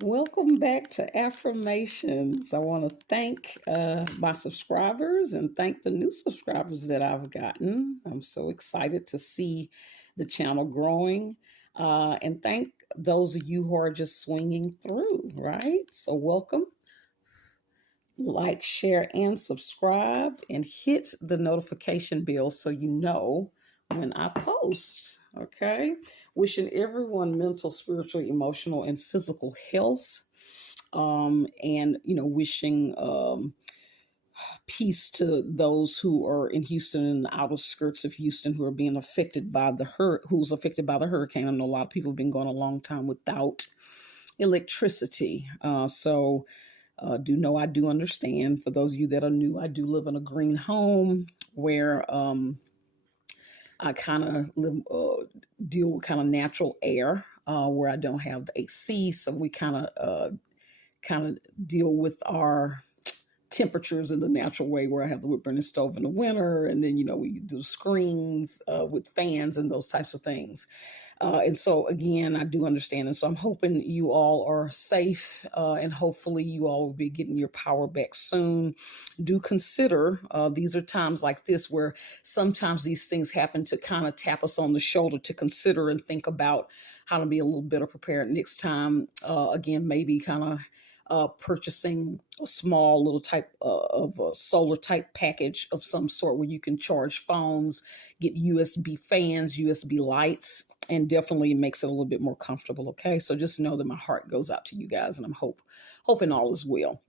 Welcome back to Affirmations. I want to thank my subscribers and thank the new subscribers that I've gotten. I'm so excited to see the channel growing. And thank those of you who are just swinging through, right? So, welcome. Like, share, and subscribe, and hit the notification bell so you know when I post. Okay. Wishing everyone mental, spiritual, emotional, and physical health. And wishing peace to those who are in Houston and the outer skirts of Houston who are being affected by who's affected by the hurricane. I know a lot of people have been going a long time without electricity. Do know I do understand. For those of you that are new, I do live in a green home where I kind of deal with kind of natural air where I don't have the AC, so we kind of deal with our temperatures in the natural way where I have the wood burning stove in the winter, and then we do screens with fans and those types of things. And so again, I do understand, and so I'm hoping you all are safe, and hopefully you all will be getting your power back soon. Do consider these are times like this where sometimes these things happen to kind of tap us on the shoulder to consider and think about how to be a little better prepared next time. Again, maybe kind of purchasing a small little type of a solar type package of some sort where you can charge phones, get USB fans, USB lights, and definitely makes it a little bit more comfortable. Okay, so just know that my heart goes out to you guys, and I'm hoping all is well.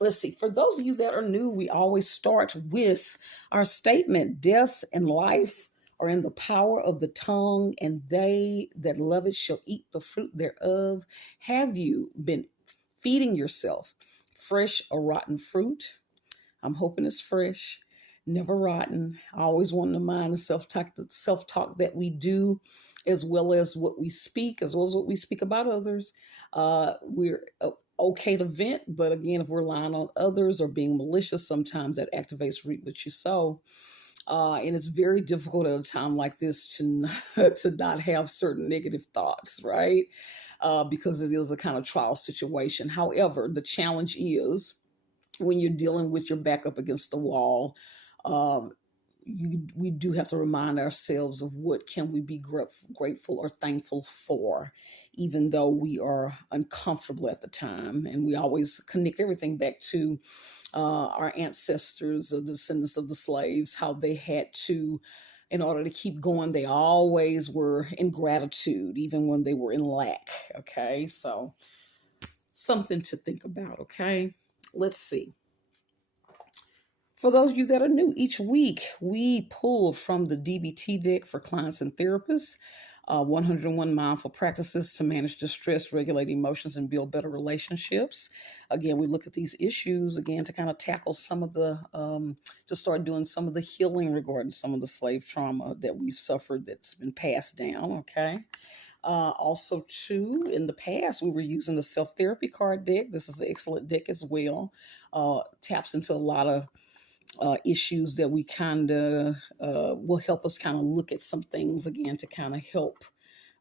Let's see. For those of you that are new, we always start with our statement: death and life are in the power of the tongue, and they that love it shall eat the fruit thereof. Have you been feeding yourself fresh or rotten fruit? I'm hoping it's fresh, never rotten. I always want to mind the self-talk that we do, as well as what we speak, as well as what we speak about others. We're okay to vent, but again, if we're lying on others or being malicious, sometimes that activates reap what you sow. And it's very difficult at a time like this to to not have certain negative thoughts, right? Because it is a kind of trial situation. However, the challenge is when you're dealing with your back up against the wall, um, we do have to remind ourselves of what can we be grateful or thankful for, even though we are uncomfortable at the time. And we always connect everything back to our ancestors, the descendants of the slaves, how they had to, in order to keep going, they always were in gratitude, even when they were in lack. Okay, so something to think about. Okay, let's see. For those of you that are new, each week we pull from the DBT deck for clients and therapists, 101 mindful practices to manage distress, regulate emotions, and build better relationships. Again, we look at these issues again to kind of tackle some of to start doing some of the healing regarding some of the slave trauma that we've suffered that's been passed down. Okay. Also, too, in the past, we were using the self therapy card deck. This is an excellent deck as well. Taps into a lot of issues that we kind of will help us kind of look at some things again to kind of help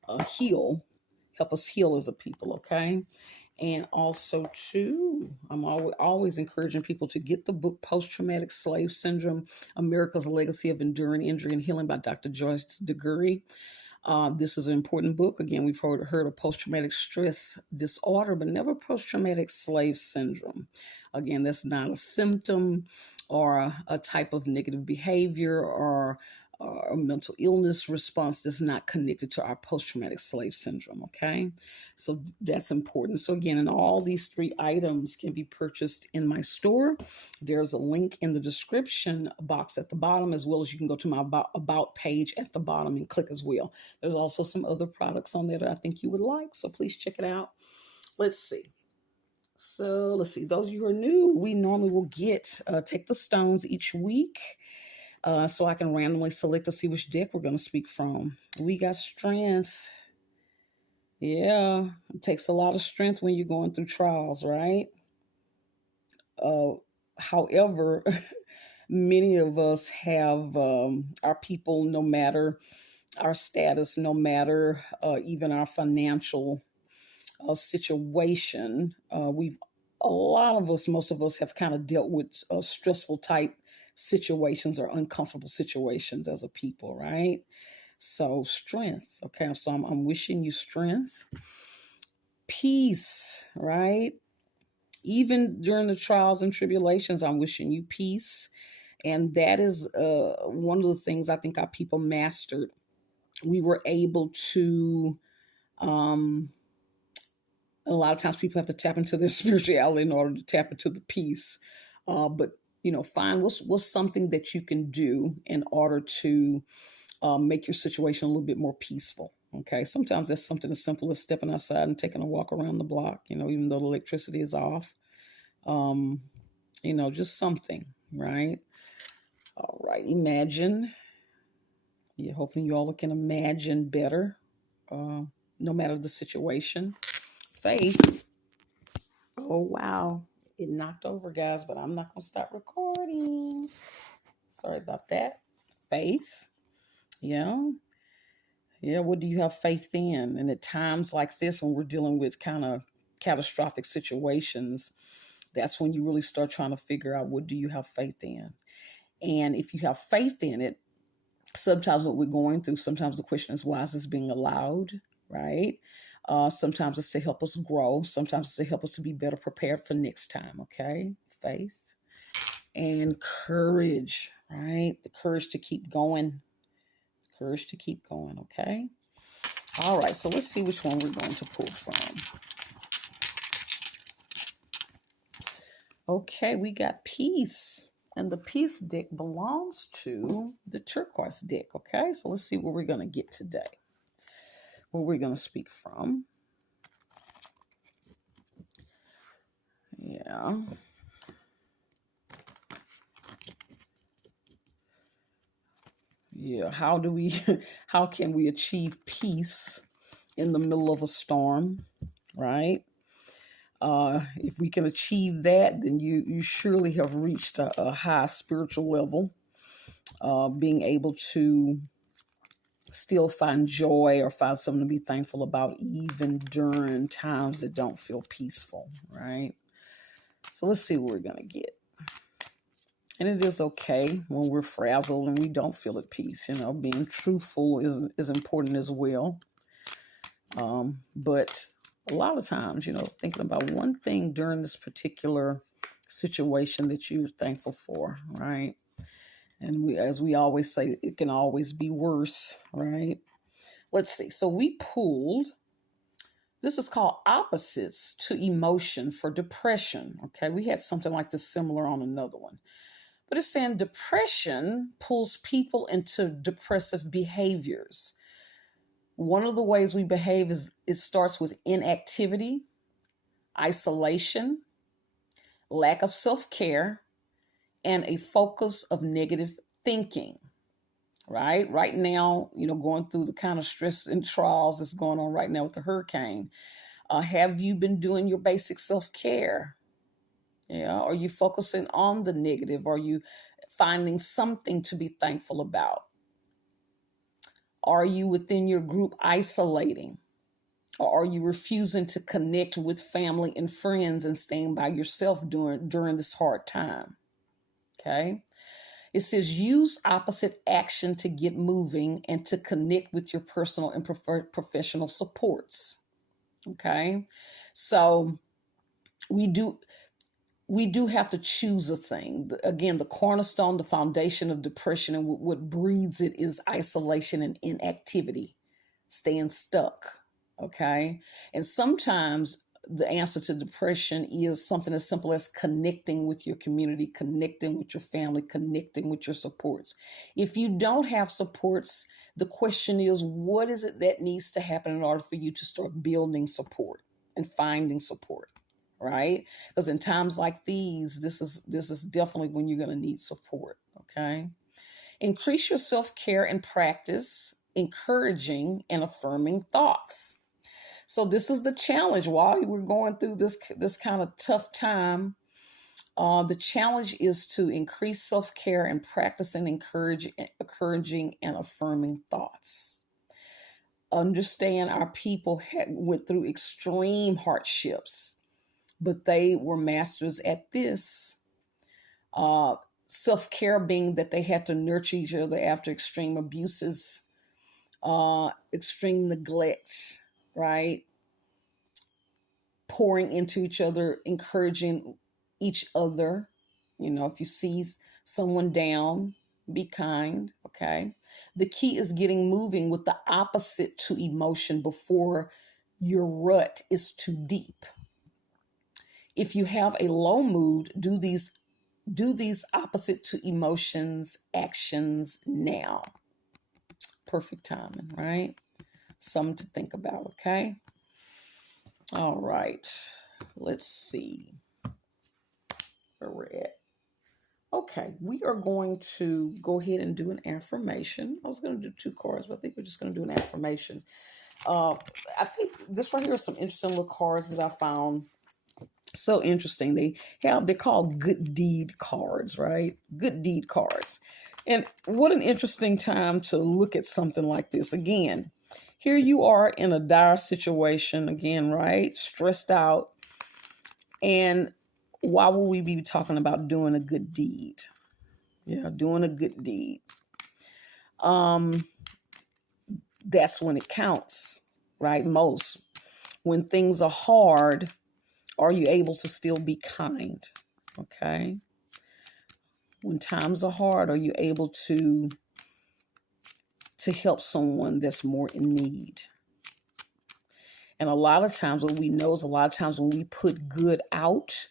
us heal as a people. Okay. And also, too, I'm always encouraging people to get the book Post Traumatic Slave Syndrome: America's Legacy of Enduring Injury and Healing by Dr. Joyce DeGury. This is an important book. Again, we've heard of post-traumatic stress disorder, but never post-traumatic slave syndrome. Again, that's not a symptom or a type of negative behavior or a mental illness response that's not connected to our post-traumatic slave syndrome. Okay, so that's important. So again, and all these three items can be purchased in my store. There's a link in the description box at the bottom, as well as you can go to my about page at the bottom and click as well. There's also some other products on there that I think you would like, so please check it out. Let's see. So let's see. Those of you who are new, we normally will take the stones each week, so I can randomly select to see which deck we're going to speak from. We got strength. Yeah, it takes a lot of strength when you're going through trials, right? However, many of us have our people, no matter our status, no matter even our financial situation, a lot of us, most of us have kind of dealt with stressful type situations or uncomfortable situations as a people, right? So strength. Okay, so I'm wishing you strength, peace, right? Even during the trials and tribulations, I'm wishing you peace. And that is one of the things I think our people mastered. We were able to, a lot of times people have to tap into their spirituality in order to tap into the peace. But find what's something that you can do in order to make your situation a little bit more peaceful. Okay, sometimes that's something as simple as stepping outside and taking a walk around the block. Even though the electricity is off. Just something, right? All right, imagine. You're hoping you all can imagine better, no matter the situation. Faith. Oh, wow. It knocked over, guys, but I'm not going to stop recording. Sorry about that. Faith. Yeah. Yeah. What do you have faith in? And at times like this, when we're dealing with kind of catastrophic situations, that's when you really start trying to figure out, what do you have faith in? And if you have faith in it, sometimes what we're going through, sometimes the question is, why is this being allowed, right? Sometimes it's to help us grow. Sometimes it's to help us to be better prepared for next time, okay? Faith and courage, right? The courage to keep going. Courage to keep going, okay? All right, so let's see which one we're going to pull from. Okay, we got peace. And the peace deck belongs to the turquoise deck, okay? So let's see what we're going to get today. Where we're going to speak from. Yeah. Yeah, how can we achieve peace in the middle of a storm, right? If we can achieve that, then you surely have reached a high spiritual level, being able to still find joy or find something to be thankful about, even during times that don't feel peaceful, right? So let's see what we're going to get. And it is okay when we're frazzled and we don't feel at peace. Being truthful is important as well. But a lot of times, thinking about one thing during this particular situation that you're thankful for, right? And as we always say, it can always be worse, right? Let's see. So we pulled, this is called opposites to emotion for depression. Okay. We had something like this similar on another one. But it's saying depression pulls people into depressive behaviors. One of the ways we behave is it starts with inactivity, isolation, lack of self-care, and a focus of negative thinking. Right now, going through the kind of stress and trials that's going on right now with the hurricane. Have you been doing your basic self-care? Yeah. Are you focusing on the negative? Are you finding something to be thankful about? Are you within your group isolating? Or are you refusing to connect with family and friends and staying by yourself during this hard time? Okay. It says use opposite action to get moving and to connect with your personal and professional supports. Okay. So we do have to choose a thing. Again, the cornerstone, the foundation of depression, and what breeds it is isolation and inactivity, staying stuck. Okay. And sometimes the answer to depression is something as simple as connecting with your community, connecting with your family, connecting with your supports. If you don't have supports, the question is, what is it that needs to happen in order for you to start building support and finding support? Right? Because in times like these, this is definitely when you're going to need support. Okay. Increase your self-care and practice encouraging and affirming thoughts. So this is the challenge while we're going through this kind of tough time. The challenge is to increase self-care and practice and encouraging and affirming thoughts. understand our people went through extreme hardships, but they were masters at this. Uh, Self-care being that they had to nurture each other after extreme abuses, extreme neglect, right? Pouring into each other, encouraging each other. You know, if you see someone down, be kind, okay? The key is getting moving with the opposite to emotion before your rut is too deep. If you have a low mood, do these opposite to emotions actions now. Perfect timing, right? Something to think about, okay? All right. Let's see where we're at. Okay, we are going to go ahead and do an affirmation. I was going to do 2 cards, but I think we're just going to do an affirmation. I think this right here is some interesting little cards that I found so interesting. They're called good deed cards, right? Good deed cards. And what an interesting time to look at something like this. Again, here you are in a dire situation again, right? Stressed out. And why will we be talking about doing a good deed? Yeah, doing a good deed. That's when it counts, right? Most. When things are hard, are you able to still be kind? Okay. When times are hard, are you able to help someone that's more in need? And a lot of times what we know is a lot of times when we put good out,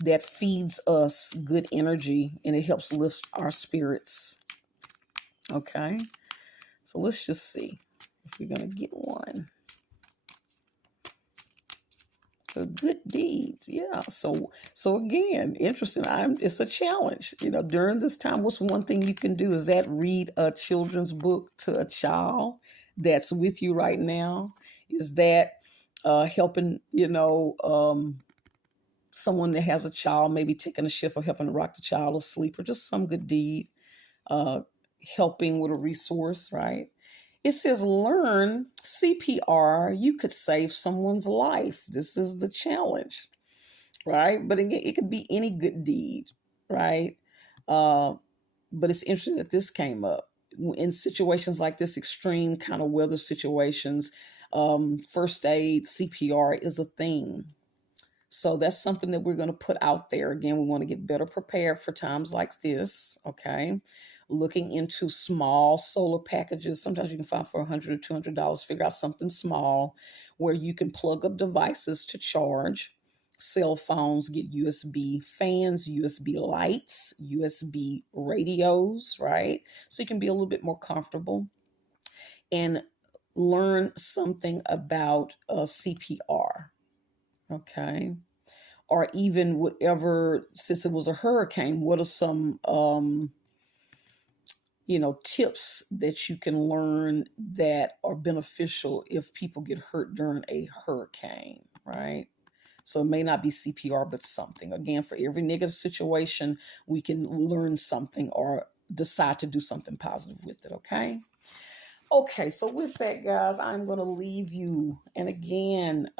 that feeds us good energy and it helps lift our spirits. Okay. So let's just see if we're going to get one. A good deed. Yeah. So again, interesting. It's a challenge. You know, during this time, what's one thing you can do is that read a children's book to a child that's with you right now. Is that helping, someone that has a child, maybe taking a shift or helping to rock the child asleep, or just some good deed, helping with a resource, right? It says learn CPR. You could save someone's life. This is the challenge, right? But again, it could be any good deed, right? But it's interesting that this came up in situations like this, extreme kind of weather situations. First aid, CPR is a thing. So that's something that we're going to put out there. Again, we want to get better prepared for times like this, okay? Looking into small solar packages. Sometimes you can find for $100 or $200, figure out something small where you can plug up devices to charge. Cell phones, get USB fans, USB lights, USB radios, right? So you can be a little bit more comfortable and learn something about CPR, okay? Or even whatever, since it was a hurricane, what are some tips that you can learn that are beneficial if people get hurt during a hurricane, right? So it may not be CPR, but something. Again, for every negative situation, we can learn something or decide to do something positive with it, okay? Okay, so with that, guys, I'm going to leave you. And again,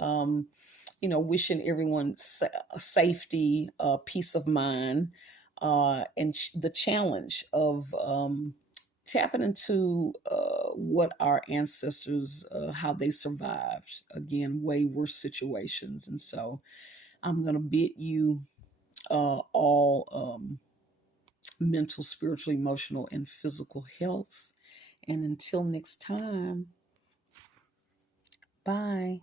wishing everyone safety, peace of mind, and the challenge of tapping into what our ancestors, how they survived, again, way worse situations. And so I'm going to bid you all mental, spiritual, emotional, and physical health. And until next time, bye.